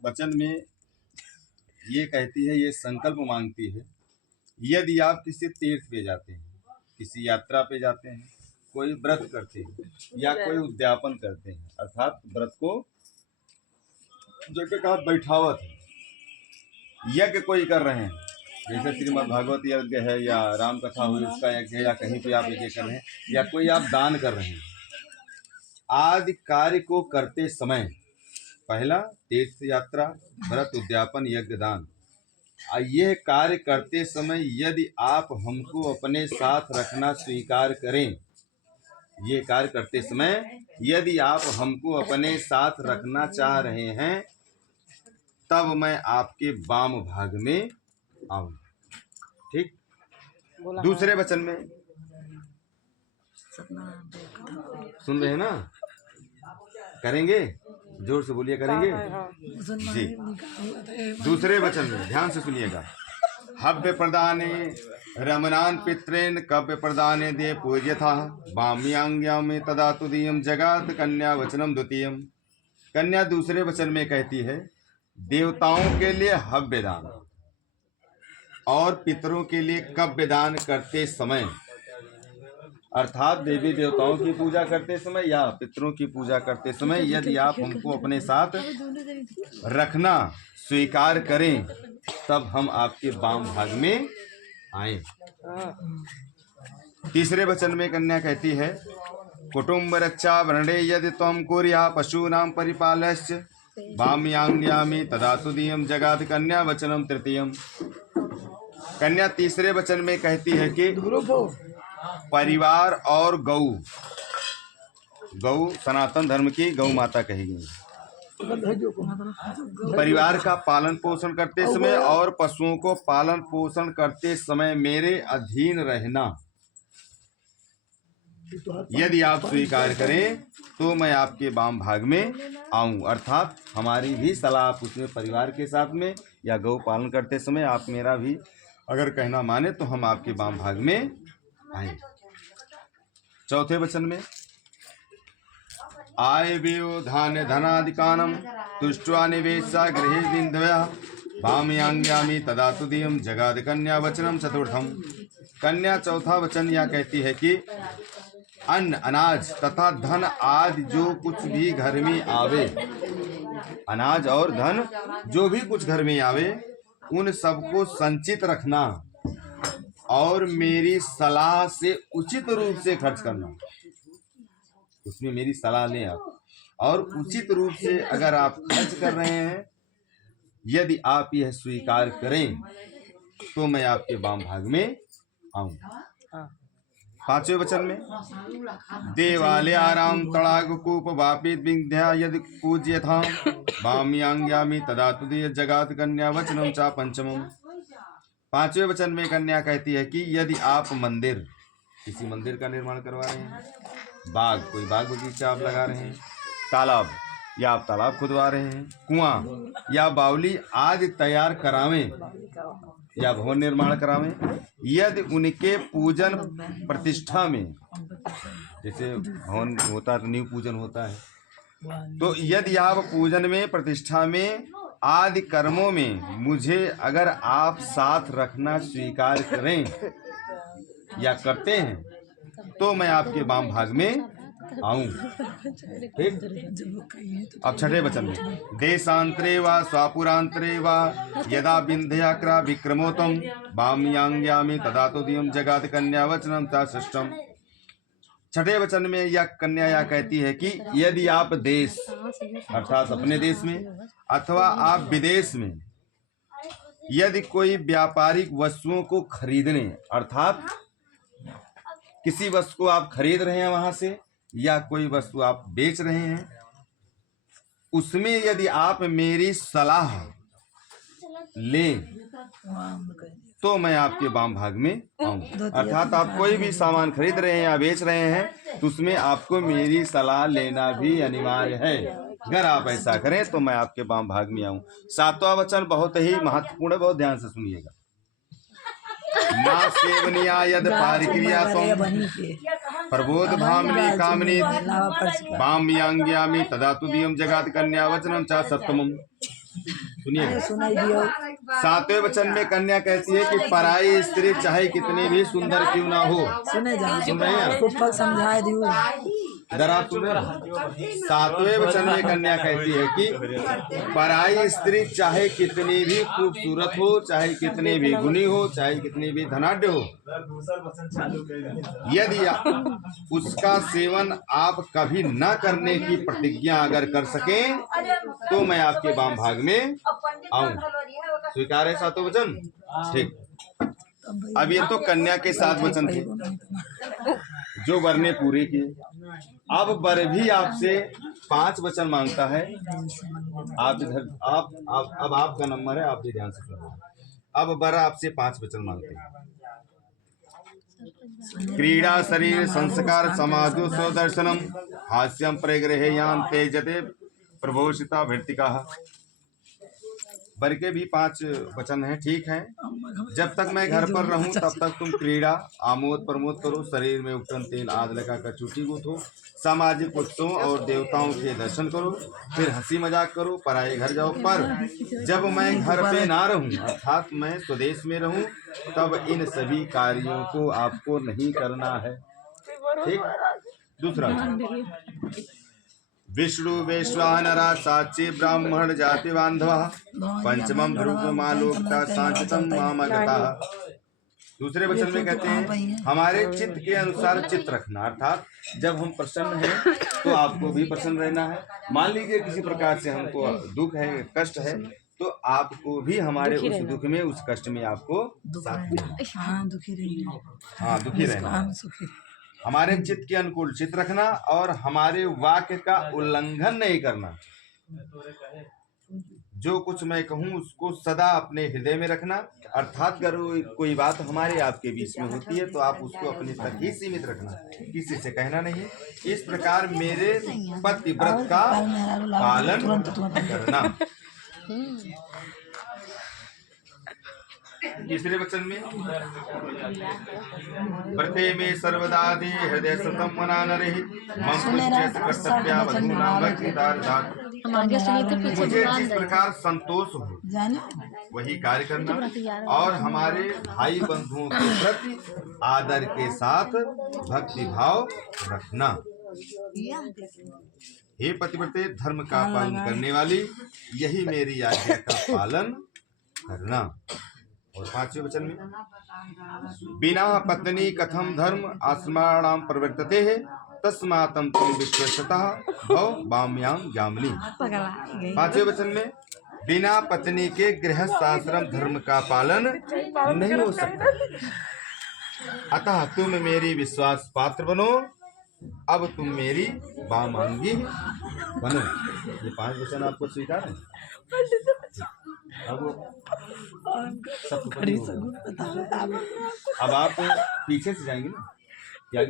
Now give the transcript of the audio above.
वचन में ये कहती है, ये संकल्प मांगती है, यदि आप किसी तीर्थ पे जाते हैं, किसी यात्रा पे जाते हैं, कोई व्रत करते हैं या कोई उद्यापन करते हैं, अर्थात व्रत को जैसे कहा बैठावत है, यज्ञ कोई कर रहे हैं, जैसे श्रीमद् भागवत यज्ञ है या राम कथा हुई उसका यज्ञ है, या कहीं पे आप यज्ञ कर रहे हैं या कोई आप दान कर रहे हैं, आदि कार्य को करते समय पहला तीर्थ यात्रा, व्रत, उद्यापन, यज्ञ, दान, यह कार्य करते समय यदि आप हमको अपने साथ रखना स्वीकार करें, ये कार्य करते समय यदि आप हमको अपने साथ रखना चाह रहे हैं, तब मैं आपके वाम भाग में आऊं। ठीक। दूसरे वचन में सुन रहे हैं ना? करेंगे, जोर से बोलिए, करेंगे जी। दूसरे वचन में ध्यान से सुनिएगा। हव्य प्रदाने रमणान पितृन कव्य प्रदाने दे पूज्यथा वाम्यांग्या में तदा तुदीयम जगात कन्या वचनम द्वितीयम। कन्या दूसरे वचन में कहती है, देवताओं के लिए हव्य दान और पितरों के लिए कव्य दान करते समय, अर्थात देवी देवताओं की पूजा करते समय या पितरों की पूजा करते समय यदि आप हमको अपने साथ रखना स्वीकार करें, तब हम आपके वाम भाग में आए। तीसरे वचन में कन्या कहती है, कुटुंब रक्षा वर्णे यदि त्वं कुर्या पशूनां परिपालश्च वाम्यांग्यामि तदा तुदीयम जगात कन्या वचनम तृतीयम। कन्या तीसरे वचन में कहती है कि परिवार और गौ सनातन धर्म की गौ माता कही गई, परिवार का पालन पोषण करते समय और पशुओं को पालन पोषण करते समय मेरे अधीन रहना यदि आप स्वीकार करें तो मैं आपके वाम भाग में आऊं। अर्थात हमारी भी सलाह आप उसमें परिवार के साथ में या गौ पालन करते समय आप मेरा भी अगर कहना माने तो हम आपके वाम भाग में आए। चौथे वचन में आय व्ययो धान्य धनादिकानम तुष्ट्वा निवेशा गृहे बिंदव्या वाम्यांग्यामि तदा तुदीयम जगाद कन्या वचनम चतुर्थम। कन्या चौथा वचन यह कहती है कि अन्न, अनाज तथा धन आदि जो कुछ भी घर में आवे, अनाज और धन जो भी कुछ घर में आवे, उन सबको संचित रखना और मेरी सलाह से उचित रूप से खर्च करना। उसमें मेरी सलाह लें आप और उचित रूप से अगर आप खर्च कर रहे हैं, यदि आप यह स्वीकार करें तो मैं आपके वाम भाग में आऊं। पांचवें वचन में देवालय आराम तड़ाग कूप वापित विंध्या यदि पूज्यथा वाम्यांग्यामि तदा तुदीय जगात कन्या वचनम चा पंचमम। पांचवें वचन में कन्या कहती है कि यदि आप मंदिर, किसी मंदिर का निर्माण करवा रहे हैं, बाग, कोई बाग बगीचा आप लगा रहे हैं, तालाब या आप तालाब खुदवा रहे हैं, कुआं या बावली आदि तैयार करावें या भवन निर्माण करावें, यदि उनके पूजन प्रतिष्ठा में, जैसे भवन होता है तो नींव पूजन होता है, तो यदि आप पूजन में, प्रतिष्ठा में आदि कर्मों में मुझे अगर आप साथ रखना स्वीकार करें या करते हैं तो मैं आपके वाम भाग में आऊं। ठीक। अब छठे वचन में देशांतरे वा स्वापुरांतरे वा यदा विंध्याक्रा विक्रमोत्तम वाम्यांग्यामि तदा तुदीयम जगात कन्या वचनम ता षष्ठम। छठे वचन में यह कन्या यह कहती है कि यदि आप देश अर्थात अपने देश में अथवा आप विदेश में यदि कोई व्यापारिक वस्तुओं को खरीदने, अर्थात किसी वस्तु को आप खरीद रहे हैं वहां से या कोई वस्तु आप बेच रहे हैं, उसमें यदि आप मेरी सलाह लें तो मैं आपके वाम भाग में आऊं। अर्थात आप कोई भी सामान खरीद रहे हैं या बेच रहे हैं तो उसमें आपको मेरी सलाह लेना भी अनिवार्य है। अगर आप ऐसा करें तो मैं आपके वाम भाग में आऊं। सातवां वचन बहुत ही महत्वपूर्ण है, बहुत ध्यान से सुनिएगा। मां सेवनिया यद पारिक्रिया प्रबोध भामिनी कामिनी वाम्यांग्यामि तदा तुदीयम जगात कन्या वचनम चा सप्तमम। सुनिए, सातवें वचन में कन्या कहती है कि पराई स्त्री चाहे कितनी भी सुंदर क्यों ना हो। सुन रहे हैं, समझाए दियो। इधर आप सुन रहे हैं। सातवें वचन में कन्या कहती है कि पराई स्त्री चाहे कितनी भी खूबसूरत हो, चाहे कितनी भी गुणी हो, चाहे कितनी भी धनाढ्य हो, यदि उसका सेवन आप कभी न करने की प्रतिज्ञा अगर कर सकें तो मैं आपके वाम भाग में आऊं। स्वीकार है सातों वचन? ठीक। अब ये तो कन्या के 7 वचन थे जो वर ने पूरे किए। अब वर भी आपसे 5 वचन मांगता है। आप इधर अब आपका नंबर है, आप भी ध्यान से सुनो। अब वर आपसे 5 वचन मांगते हैं। क्रीड़ा शरीर संस्कार समाजो स्वदर्शनम हास्यम परिग्रहेयान तेजते प्रभोषिता भृतिका। वर के भी 5 वचन हैं। ठीक है, जब तक मैं घर पर रहूं तब तक तुम क्रीड़ा आमोद प्रमोद करो, शरीर में उपटन तेल आदि लगाकर चूटी गूथो, सामाजिक उत्सवों और देवताओं के दर्शन करो, फिर हंसी मजाक करो, पराए घर जाओ। पर जब मैं घर पे ना रहूं अर्थात मैं स्वदेश में रहूं तब इन सभी कार्यों को आपको नहीं करना है। ठीक। दूसरा, विष्णु वैश्वानरा साक्षी ब्राह्मण जाति बांधवा पंचमम ध्रुवमालोकता सांचितम मामगता। दूसरे वचन में कहते हैं हमारे चित्त के अनुसार चित्त रखना, अर्थात जब हम प्रसन्न हैं तो आपको भी प्रसन्न रहना है। मान लीजिए किसी प्रकार से हमको दुख है, कष्ट है, तो आपको भी हमारे उस दुख में, उस कष्ट में आपको साथ देना। हाँ, दुखी रहना। हमारे चित्त के अनुकूल चित्त रखना और हमारे वाक्य का उल्लंघन नहीं करना। जो कुछ मैं कहूँ उसको सदा अपने हृदय में रखना, अर्थात अगर कोई बात हमारे आपके बीच में होती है तो आप उसको अपने तक ही सीमित रखना, किसी से कहना नहीं। इस प्रकार मेरे पतिव्रत का पालन करना। तीसरे वचन में व्रते में सर्वदा दे हृदय सतम मना न रहे मुझे जिस प्रकार संतोष हो वही कार्य करना और हमारे भाई बंधुओं के प्रति आदर के साथ भक्ति भाव रखना। हे पतिव्रते, धर्म का पालन करने वाली, यही मेरी आज्ञा का पालन करना। और 5वें वचन में बिना पत्नी कथम धर्म आश्रमाणाम प्रवर्तते है तस्मातम तुम विश्वसतः भव वाम्याम ज्ञामनी। 5वें वचन में बिना पत्नी के गृहस्थ आश्रम धर्म का पालन नहीं हो सकता, अतः तुम मेरी विश्वास पात्र बनो, अब तुम मेरी वामांगी बनो। ये 5 वचन आपको स्वीकार है? अब आप पीछे से जाएंगे ना, क्या